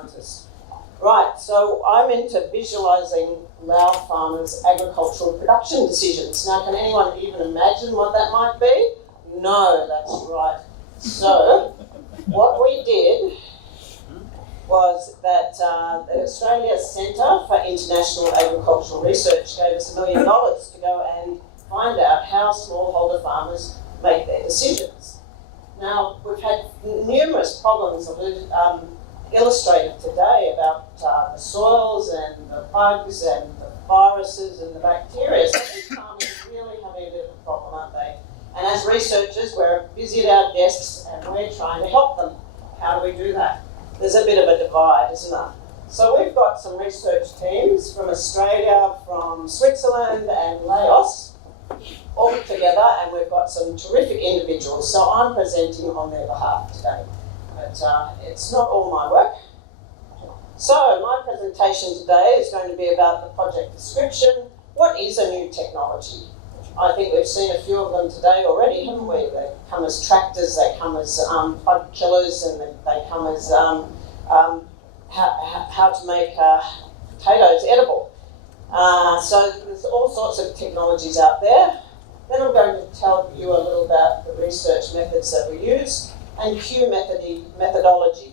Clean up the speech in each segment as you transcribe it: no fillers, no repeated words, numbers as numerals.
scientist. Right, so I'm into visualising Lao farmers' agricultural production decisions. Now, can anyone even imagine what that might be? No, that's right. So, what we did was that the Australia Centre for International Agricultural Research gave us $1 million to go and find out how smallholder farmers make their decisions. Now, we've had numerous problems that we've illustrated today about the soils and the bugs and the viruses and the bacteria. So these farmers are really having a bit of a problem, aren't they? And as researchers, we're busy at our desks and we're trying to help them. How do we do that? There's a bit of a divide, isn't there? So we've got some research teams from Australia, from Switzerland and Laos, all together, and we've got some terrific individuals. So I'm presenting on their behalf today, but it's not all my work. So my presentation today is going to be about the project description. What is a new technology? I think we've seen a few of them today already, haven't we? They come as tractors, they come as bug killers, and they come as how to make potatoes edible. So there's all sorts of technologies out there. Then I'm going to tell you a little about the research methods that we use and Q methodology.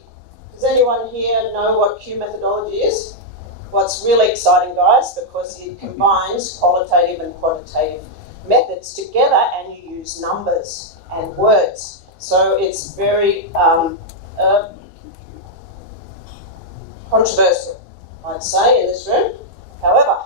Does anyone here know what Q methodology is? Well, it's really exciting, guys, because it combines qualitative and quantitative methods together, and you use numbers and words. So it's very controversial, I'd say, in this room. However,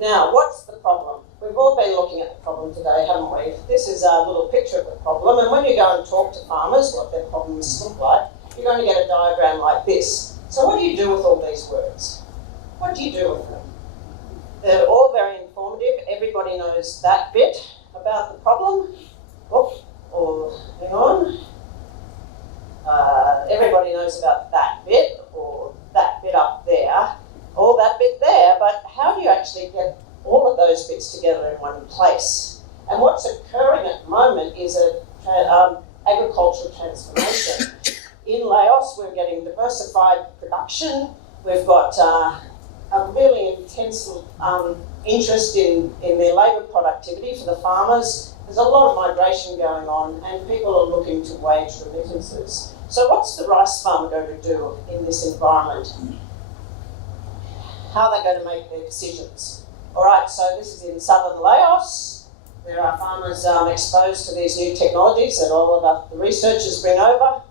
now what's the problem? We've all been looking at the problem today, haven't we? This is a little picture of the problem, and when you go and talk to farmers what their problems look like, you're going to get a diagram like this. So what do you do with all these words? What do you do with them? They're all very informative. Everybody knows that bit about the problem. Or hang on. Everybody knows about that bit, or that bit up there, or that bit there, but how do you actually get all of those bits together in one place? And what's occurring at the moment is a agricultural transformation. In Laos, we're getting diversified production. We've got a really intense interest in their labour productivity for the farmers. There's a lot of migration going on, and people are looking to wage remittances. So what's the rice farmer going to do in this environment? How are they going to make their decisions? All right, so this is in southern Laos. There are farmers exposed to these new technologies that all of the researchers bring over.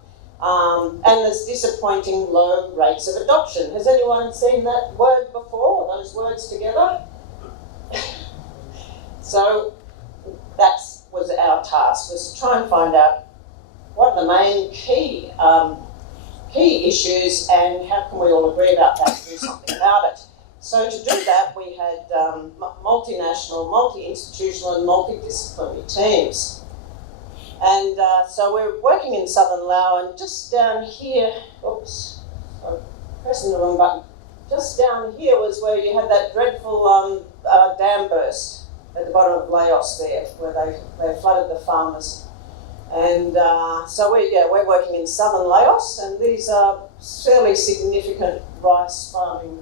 And there's disappointing low rates of adoption. Has anyone seen that word before, those words together? So that was our task, was to try and find out what are the main key issues and how can we all agree about that and do something about it. So to do that, we had multinational, multi-institutional and multidisciplinary teams. And so we're working in southern Laos, and just down here, oops, I'm pressing the wrong button. Just down here was where you had that dreadful dam burst at the bottom of Laos there, where they flooded the farmers. And so we're working in southern Laos, and these are fairly significant rice farming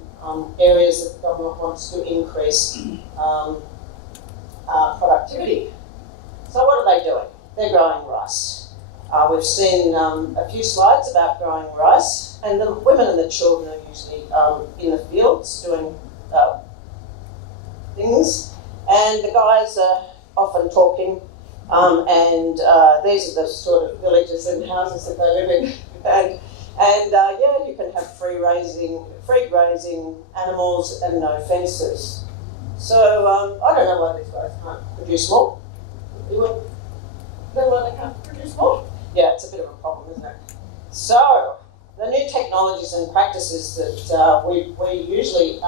areas that the government wants to increase productivity. So what are they doing? They're growing rice. We've seen a few slides about growing rice, and the women and the children are usually in the fields doing things, and the guys are often talking, and these are the sort of villages and houses that they live in, and you can have free grazing animals and no fences. So I don't know why these guys can't produce more. Why they can't produce more? Yeah, it's a bit of a problem, isn't it? So, the new technologies and practices that we usually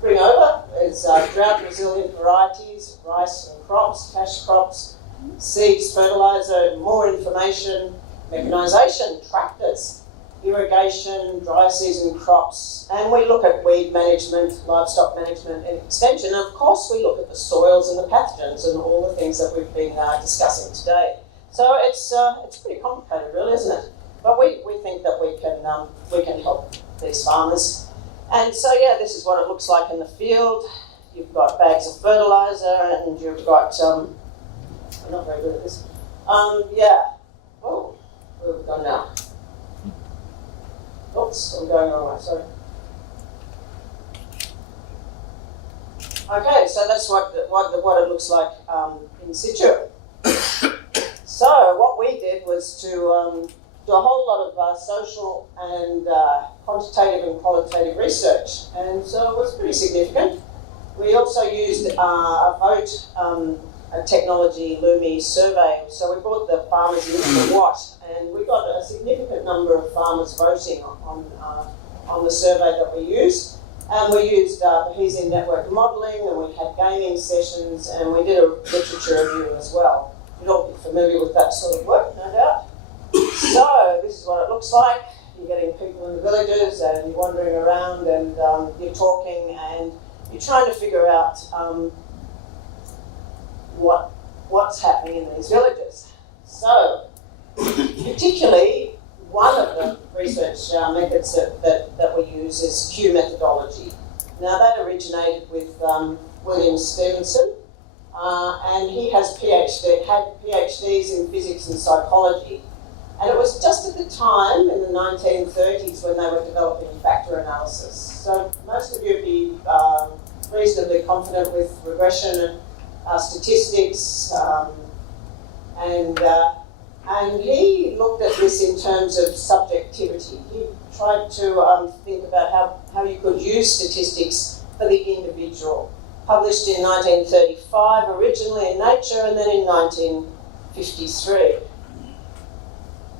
bring over is drought-resilient varieties, rice and crops, cash crops, seeds, fertiliser, more information, mechanisation, tractors, irrigation, dry season crops, and we look at weed management, livestock management and extension. And of course we look at the soils and the pathogens and all the things that we've been discussing today. So it's pretty complicated really, isn't it? But we think that we can help these farmers. And so, yeah, this is what it looks like in the field. You've got bags of fertiliser and you've got, I'm not very good at this. Yeah. Oh, where have we gone now? Oops, I'm going the wrong way, sorry. Okay, so that's what it looks like in situ. So what we did was to do a whole lot of social and quantitative and qualitative research, and so it was pretty significant. We also used a vote a technology Lumi survey, so we brought the farmers into the what, and we got a significant number of farmers voting on the survey that we used. And we used Bayesian network modelling, and we had gaming sessions, and we did a literature review as well. You'll all be familiar with that sort of work, no doubt. So this is what it looks like. You're getting people in the villages, and you're wandering around, and you're talking, and you're trying to figure out what's happening in these villages. So, particularly, one of the research methods that we use is Q methodology. Now that originated with William Stevenson, and he had PhDs in physics and psychology. And it was just at the time, in the 1930s, when they were developing factor analysis. So most of you would be reasonably confident with regression and statistics, and he looked at this in terms of subjectivity. He tried to think about how you could use statistics for the individual. Published in 1935, originally in Nature, and then in 1953.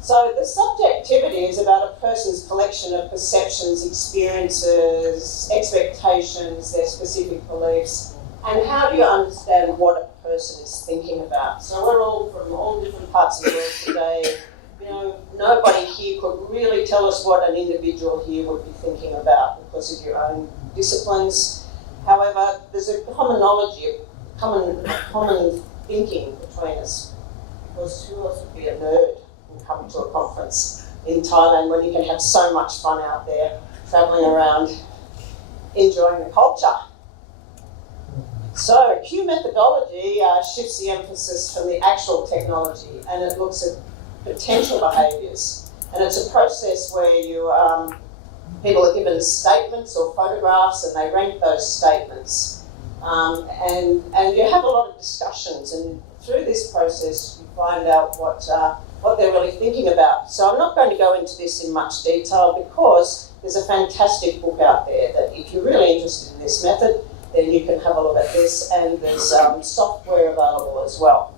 So the subjectivity is about a person's collection of perceptions, experiences, expectations, their specific beliefs, and how do you understand what a person is thinking about. So we're all from all different parts of the world today. You know, nobody here could really tell us what an individual here would be thinking about because of your own disciplines. However, there's a commonology, common thinking between us. Because who else would be a nerd and come to a conference in Thailand when you can have so much fun out there, travelling around, enjoying the culture? So Q methodology shifts the emphasis from the actual technology, and it looks at potential behaviours. And it's a process where you people are given statements or photographs, and they rank those statements. And you have a lot of discussions, and through this process you find out what they're really thinking about. So I'm not going to go into this in much detail because there's a fantastic book out there that if you're really interested in this method, then you can have a look at this, and there's software available as well.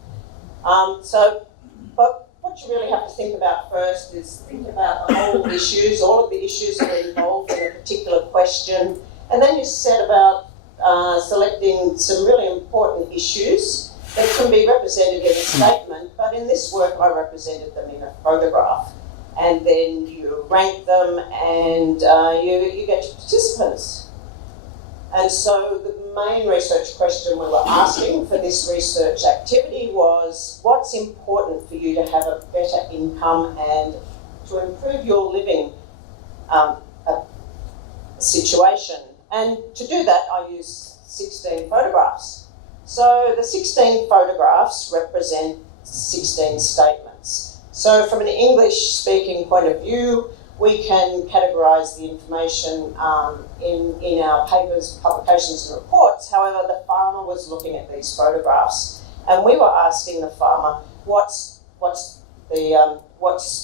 But what you really have to think about first is think about the whole issues, all of the issues that are involved in a particular question, and then you set about selecting some really important issues that can be represented in a statement, but in this work I represented them in a photograph. And then you rank them, and you get your participants. And so the main research question we were asking for this research activity was, what's important for you to have a better income and to improve your living situation? And to do that, I used 16 photographs. So the 16 photographs represent 16 statements. So from an English-speaking point of view, we can categorise the information in our papers, publications and reports. However, the farmer was looking at these photographs, and we were asking the farmer what's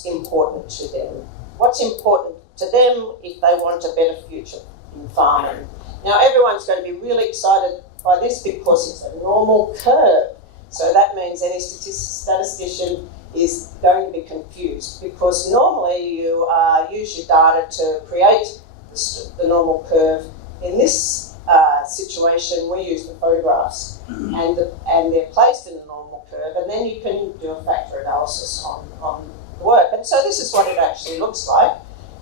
important to them. What's important to them if they want a better future in farming? Now, everyone's going to be really excited by this because it's a normal curve. So that means any statistician is going to be confused, because normally you use your data to create the normal curve. In this situation, we use the photographs, and they're placed in the normal curve, and then you can do a factor analysis on the work. And so this is what it actually looks like.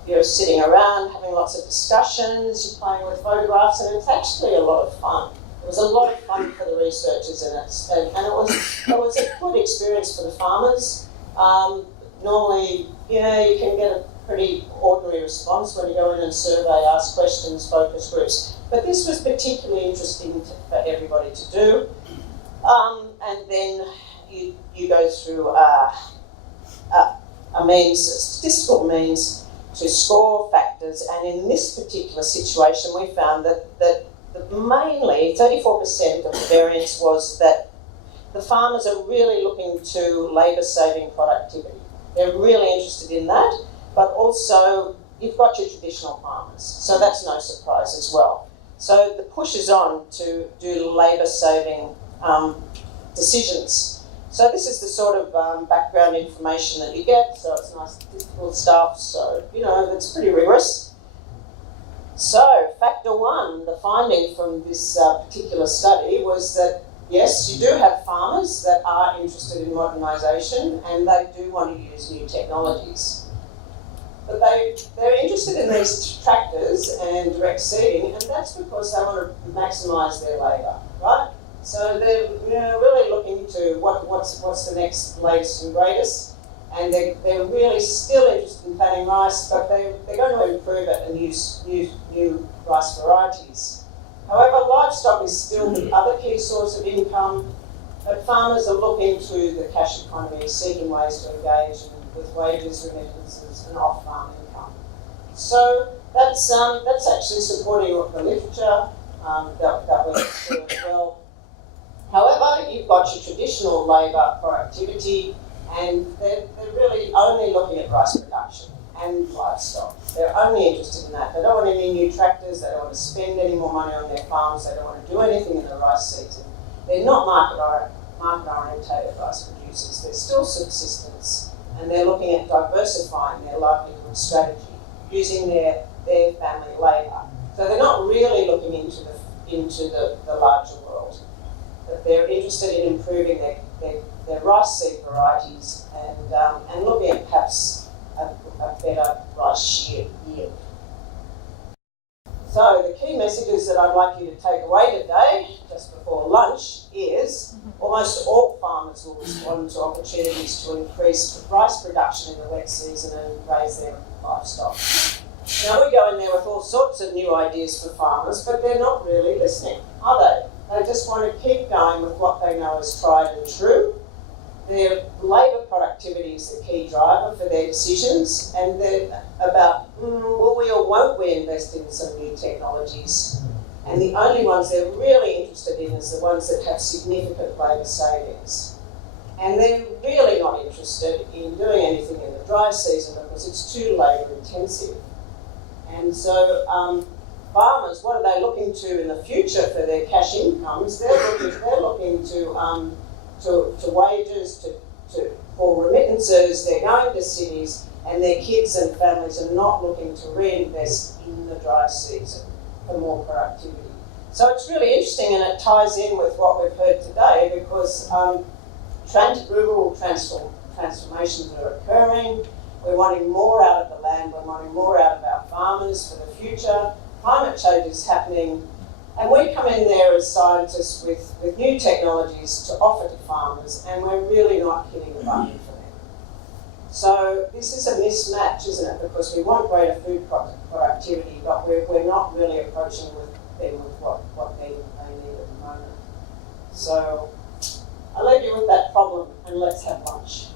You're sitting around having lots of discussions, you're playing with photographs, and it's actually a lot of fun. It was a lot of fun for the researchers, and it was a good experience for the farmers. Normally, you can get pretty ordinary response when you go in and survey, ask questions, focus groups. But this was particularly interesting for everybody to do. And then you go through a statistical means to score factors. And in this particular situation, we found that mainly 34% of the variance was that the farmers are really looking to labour-saving productivity. They're really interested in that, but also you've got your traditional farmers, so that's no surprise as well. So the push is on to do labour-saving decisions. So this is the sort of background information that you get, so it's nice statistical stuff, so, it's pretty rigorous. So, factor one, the finding from this particular study was that, yes, you do have farmers that are interested in modernisation and they do want to use new technologies. But they're interested in these tractors and direct seeding, and that's because they want to maximise their labour, right? So they're really looking to what's the next latest and greatest. And they're really still interested in planting rice, but they're going to improve it and use new rice varieties. However, livestock is still the other key source of income, but farmers are looking to the cash economy, seeking ways to engage with wages, remittances, and off-farm income. So that's actually supporting the literature that went through as well. However, you've got your traditional labour productivity, and they're really only looking at rice production and livestock. They're only interested in that. They don't want any new tractors, they don't want to spend any more money on their farms, they don't want to do anything in the rice season. They're not market-orientated rice producers, they're still subsistence, and they're looking at diversifying their livelihood strategy, using their family labour. So they're not really looking into the larger world. But they're interested in improving their rice seed varieties and looking at perhaps a better rice yield. So the key messages that I'd like you to take away today, just before lunch, is almost all farmers will respond to opportunities to increase rice production in the wet season and raise their livestock. Now we go in there with all sorts of new ideas for farmers, but they're not really listening, are they? They just want to keep going with what they know is tried and true. Their labour productivity is the key driver for their decisions, and they're about, will we or won't we invest in some new technologies? And the only ones they're really interested in is the ones that have significant labour savings. And they're really not interested in doing anything in the dry season because it's too labour intensive. And so farmers, what are they looking to in the future for their cash incomes? They're looking to wages, for remittances. They're going to cities, and their kids and families are not looking to reinvest in the dry season for more productivity. So it's really interesting, and it ties in with what we've heard today, because rural transformations are occurring. We're wanting more out of the land, we're wanting more out of our farmers for the future. Climate change is happening, and we come in there as scientists with new technologies to offer to farmers, and we're really not hitting the button for them. So this is a mismatch, isn't it? Because we want greater food productivity, but we're not really approaching them with what they need at the moment. So I'll leave you with that problem, and let's have lunch.